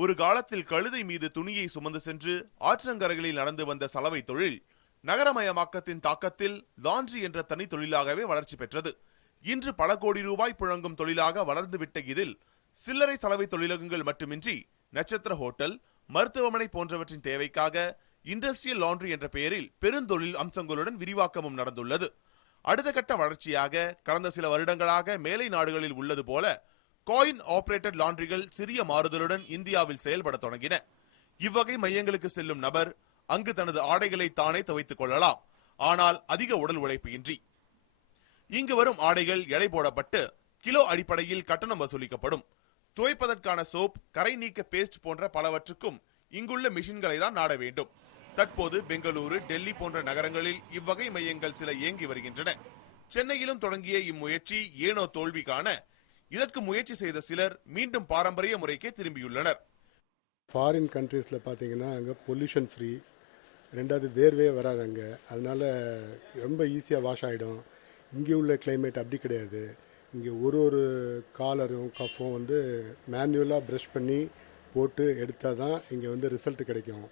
ஒரு காலத்தில் கழுதை மீது துணியை சுமந்து சென்று ஆற்றங்கரைகளில் நடந்து வந்த சலவை தொழில் நகரமயமாக்கத்தின் தாக்கத்தில் லாண்ட்ரி என்ற தனி தொழிலாகவே வளர்ச்சி பெற்றது. இன்று பல கோடி ரூபாய் புழங்கும் தொழிலாக வளர்ந்துவிட்ட இதில் சில்லறை சலவை தொழிலகங்கள் மட்டுமின்றி நட்சத்திர ஹோட்டல் மருத்துவமனை போன்றவற்றின் தேவைக்காக இண்டஸ்ட்ரியல் லாண்ட்ரி என்ற பெயரில் பெருந்தொழில் அம்சங்களுடன் விரிவாக்கமும் நடந்துள்ளது. அடுத்த கட்ட வளர்ச்சியாக கடந்த சில வருடங்களாக மேலை நாடுகளில் உள்ளது போல காயின் ஆபரேட்டட் லாண்டரிகள் சிறிய மாறுதலுடன் இந்தியாவில் செயல்பட தொடங்கின. இவ்வகை மையங்களுக்கு செல்லும் நபர் அங்கு தனது ஆடைகளை தானே துவைத்துக் கொள்ளலாம். ஆனால் அதிக உடல் உழைப்பு இன்றி. இங்கு வரும் ஆடைகள் எடை போடப்பட்டு கிலோ அடிப்படையில் கட்டணம் வசூலிக்கப்படும். துவைப்பதற்கான சோப் கரை நீக்க பேஸ்ட் போன்ற பலவற்றுக்கும் இங்குள்ள மிஷின்களை தான் நாட வேண்டும். தற்போது பெங்களூரு டெல்லி போன்ற நகரங்களில் இவ்வகை மையங்கள் சில இயங்கி வருகின்றன. சென்னையிலும் தொடங்கிய இம்முயற்சி ஏனோ தோல்வி காண இதற்கு முயற்சி செய்த சிலர் மீண்டும் பாரம்பரிய முறைக்கே திரும்பியுள்ளனர். ஃபாரின் கண்ட்ரீஸில் பார்த்தீங்கன்னா அங்கே பொல்யூஷன் ஃப்ரீ ரெண்டாவது வேர்வே வராது அங்கே. அதனால ரொம்ப ஈஸியாக வாஷ் ஆகிடும் இங்கே உள்ள கிளைமேட் அப்படி கிடையாது. இங்கே ஒரு ஒரு காலரும் கஃப்பும் வந்து மேனுவலாக ப்ரஷ் பண்ணி போட்டு எடுத்தால் தான் இங்கே வந்து ரிசல்ட் கிடைக்கும்.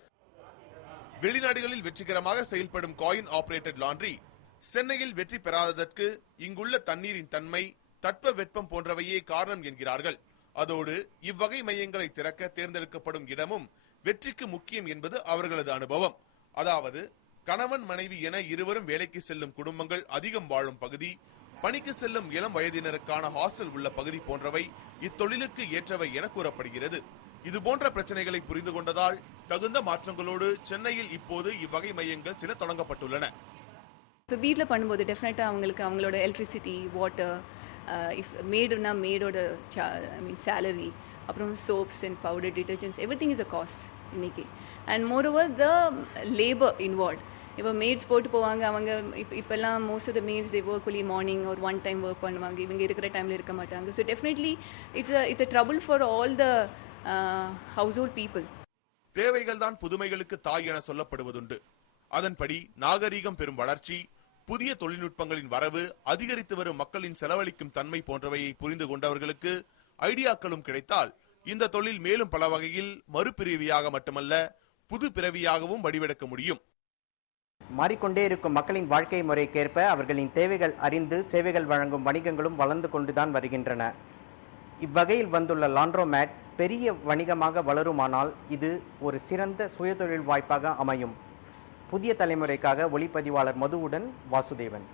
வெளிநாடுகளில் வெற்றிகரமாக செயல்படும் காயின் ஆபரேட்டட் லாண்ட்ரி சென்னையில் வெற்றி பெறாததற்கு இங்குள்ள தண்ணீரின் தன்மை தட்ப வெப்பம் போன்றவையே காரணம் என்கிறார்கள். அதோடு இவ்வகை மையங்களை திறக்க தேர்ந்தெடுக்கப்படும் இடமும் வெற்றிக்கு முக்கியம் என்பது அவர்களது அனுபவம். அதாவது கணவன் மனைவி என இருவரும் வேலைக்கு செல்லும் குடும்பங்கள் அதிகம் வாழும் பகுதி பணிக்கு செல்லும் இளம் வயதினருக்கான ஹாஸ்டல் உள்ள பகுதி போன்றவை இத்தொழிலுக்கு ஏற்றவை என கூறப்படுகிறது. இது போன்ற பிரச்சனைகளை புரிந்து கொண்டதால் தகுந்த மாற்றங்களோடு சென்னையில் இப்போது இவ்வகை மையங்கள் சில தொடங்கப்பட்டுள்ளன. இப்போ வீட்டில் பண்ணும்போது டெஃபினட்டாக அவங்களுக்கு அவங்களோட எலக்ட்ரிசிட்டி வாட்டர் இஃப் மேடுனா மேடோட சா ஐ மீன் சேலரி அப்புறம் soaps and powder detergents everything is a cost இன்னைக்கு. And moreover the labour involve இப்போ மேட்ஸ் போட்டு போவாங்க அவங்க இப்போ இப்போல்லாம் most of the maids they work only morning ஒரு ஒன் டைம் ஒர்க் பண்ணுவாங்க இவங்க இருக்கிற டைமில் இருக்க மாட்டாங்க. So definitely it's a it's a trouble for all the household people தேவைகள் தான் புதுமைகளுக்கு தாய் என சொல்லப்படுவதுண்டு. அதன்படி நாகரீகம் பெறும் வளர்ச்சி புதிய தொழில்நுட்பங்களின் வரவு அதிகரித்து வரும் மக்களின் செலவழிக்கும் தன்மை போன்றவையை புரிந்து கொண்டவர்களுக்கு ஐடியாக்களும் கிடைத்தால் இந்த தொழில் மேலும் பல வகையில் மறுபிறவியாக மட்டுமல்ல புது பிறவியாகவும் வடிவெடுக்க முடியும். மாறிக்கொண்டே இருக்கும் மக்களின் வாழ்க்கை முறைக்கேற்ப அவர்களின் தேவைகள் அறிந்து சேவைகள் வழங்கும் வணிகங்களும் வளர்ந்து கொண்டுதான் வருகின்றன. இவ்வகையில் வந்துள்ள லாண்ட்ரோமேட் பெரிய வணிகமாக வளருமானால் இது ஒரு சிறந்த சுயதொழில் வாய்ப்பாக அமையும். புதிய தலைமுறைக்காக ஒளிப்பதிவாளர் மதுவுடன் வாசுதேவன்.